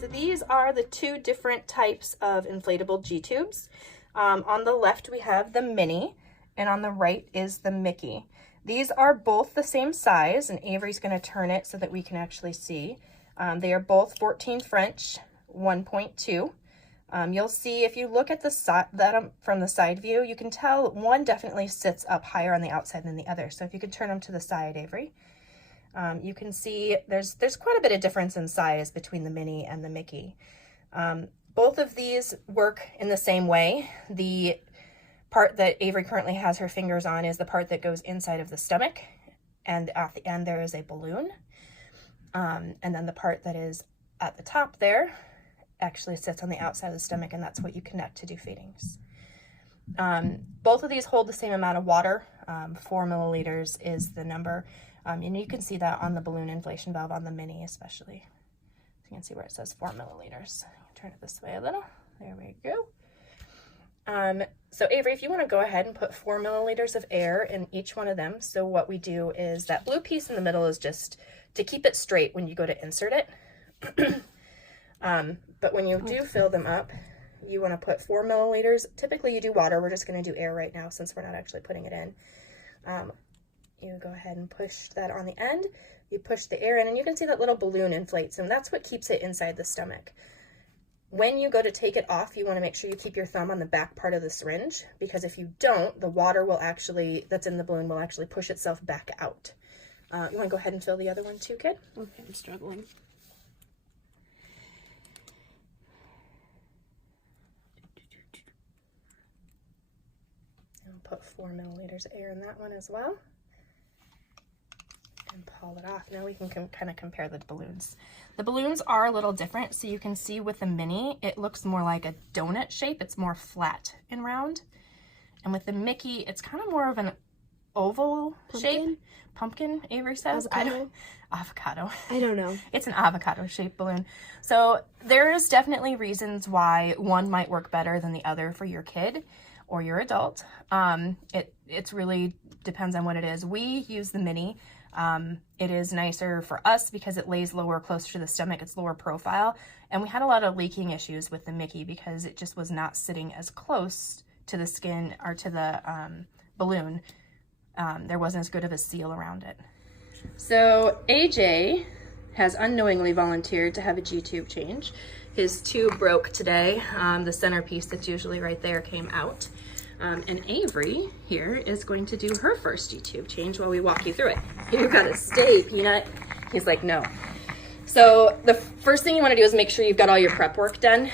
So these are the two different types of inflatable G-tubes. On the left we have the mini, and on the right is the Mickey. These are both the same size, and Averie's going to turn it so that we can actually see. They are both 14 French, 1.2. You'll see if you look at the from the side view, you can tell one definitely sits up higher on the outside than the other. So if you could turn them to the side, Averie, you can see there's quite a bit of difference in size between the mini and the Mickey. Both of these work in the same way. The part that Averie currently has her fingers on is the part that goes inside of the stomach, and at the end there is a balloon. And then the part that is at the top there actually sits on the outside of the stomach, and that's what you connect to do feedings. Both of these hold the same amount of water. 4 milliliters is the number. And you can see that on the balloon inflation valve on the mini especially. You can see where it says 4 milliliters. Turn it this way a little. There we go. So Averie, if you want to go ahead and put 4 milliliters of air in each one of them. So what we do is that blue piece in the middle is just to keep it straight when you go to insert it. But when you do fill them up, you want to put 4 milliliters. Typically you do water. We're just going to do air right now since we're not actually putting it in. You go ahead and push that on the end. You push the air in, and you can see that little balloon inflates, and that's what keeps it inside the stomach. When you go to take it off, you want to make sure you keep your thumb on the back part of the syringe, because if you don't, the water will actually, that's in the balloon, will actually push itself back out. You want to go ahead and fill the other one too, kid? Okay, I'm struggling. And I'll put 4 milliliters of air in that one as well. And pull it off. Now we can kind of compare the balloons. The balloons are a little different, so you can see with the mini, it looks more like a donut shape. It's more flat and round. And with the Mickey, it's kind of more of an oval shape. Pumpkin, Averie says. Avocado. I don't know. It's an avocado shaped balloon. So there's definitely reasons why one might work better than the other for your kid or your adult. It's really depends on what it is. We use the mini. It is nicer for us because it lays lower, closer to the stomach. It's lower profile. And we had a lot of leaking issues with the Mickey because it just was not sitting as close to the skin or to the balloon. There wasn't as good of a seal around it. So AJ has unknowingly volunteered to have a G-tube change. His tube broke today. The centerpiece that's usually right there came out. And Averie here is going to do her first G-tube change while we walk you through it. You gotta stay, Peanut. He's like, no. So the first thing you wanna do is make sure you've got all your prep work done.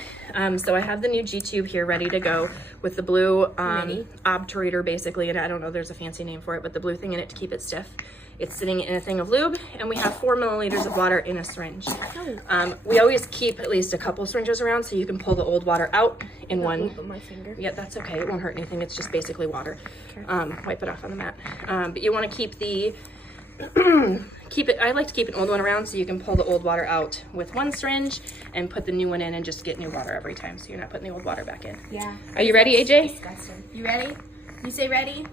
So I have the new G-tube here ready to go with the blue obturator basically, and I don't know, there's a fancy name for it, but the blue thing in it to keep it stiff. It's sitting in a thing of lube, and we have 4 milliliters of water in a syringe. We always keep at least a couple syringes around so you can pull the old water out in one. My finger. Yeah, that's okay. It won't hurt anything. It's just basically water. Okay. Wipe it off on the mat. But you want to keep the I like to keep an old one around so you can pull the old water out with one syringe and put the new one in and just get new water every time, so you're not putting the old water back in. Yeah. Are you ready, AJ? Disgusting. You ready? You say ready?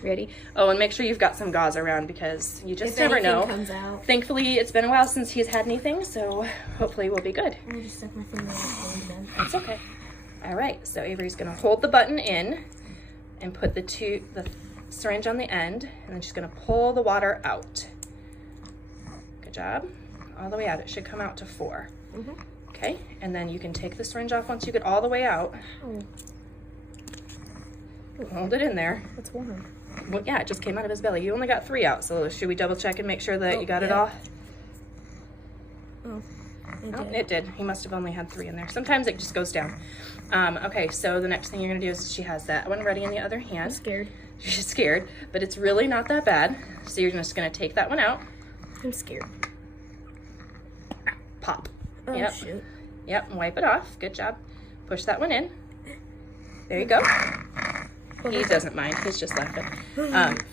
Ready? Oh, and make sure you've got some gauze around because you just never know. Comes out. Thankfully, it's been a while since he's had anything, so hopefully we'll be good. I just stuck my finger in the then. That's okay. All right, so Averie's gonna hold the button in and put the syringe on the end, and then she's gonna pull the water out. Good job. All the way out. It should come out to 4. Okay, and then you can take the syringe off once you get all the way out. Hold it in there. It's warm. Well, yeah, it just came out of his belly. You only got 3 out, so should we double check and make sure that you got it all? It did. He must have only had 3 in there. Sometimes it just goes down. Okay, so the next thing you're gonna do is she has that one ready in the other hand. I'm scared. She's scared, but it's really not that bad. So you're just gonna take that one out. I'm scared. Pop. Oh, yep. Shoot. Yep, and wipe it off. Good job. Push that one in. There you go. He doesn't mind. He's just laughing.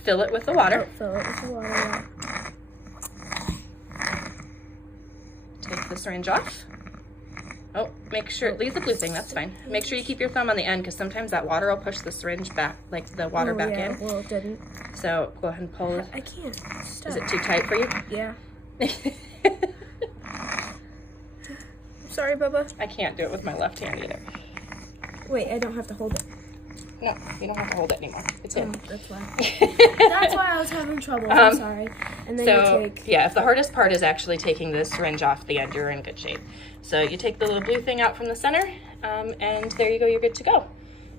Fill it with the water. Fill it with the water. Take the syringe off. Oh, make sure, leave the blue thing, that's fine. Make sure you keep your thumb on the end because sometimes that water will push the syringe back, like the water back in. Well, it didn't. So go ahead and pull it. I can't. Stop. Is it too tight for you? Yeah. sorry, Bubba. I can't do it with my left hand either. Wait, I don't have to hold it. No, you don't have to hold it anymore. It's in. That's why. That's why I was having trouble. I'm sorry. And then So, you take... yeah, if the hardest part is actually taking the syringe off the end, you're in good shape. So you take the little blue thing out from the center, and there you go, you're good to go.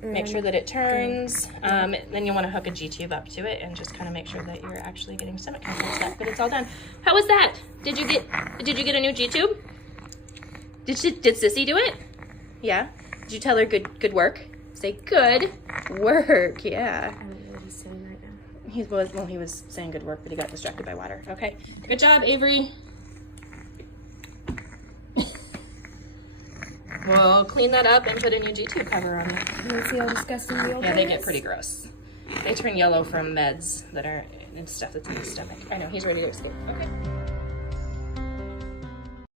Make sure that it turns. Then you want to hook a G-tube up to it and just kind of make sure that you're actually getting stomach contents back. But it's all done. How was that? Did you get a new G-tube? Did Sissy do it? Yeah. Did you tell her good work? Say good work. Yeah. I don't know what he's saying right now. He was saying good work, but he got distracted by water. Okay. Good job, Avery. We'll clean that up and put a new G-tube cover on it. You want to see how disgusting the old Yeah, one they is? get pretty gross. They turn yellow from meds that are and stuff that's in the stomach. I know, he's ready to go to school. Okay.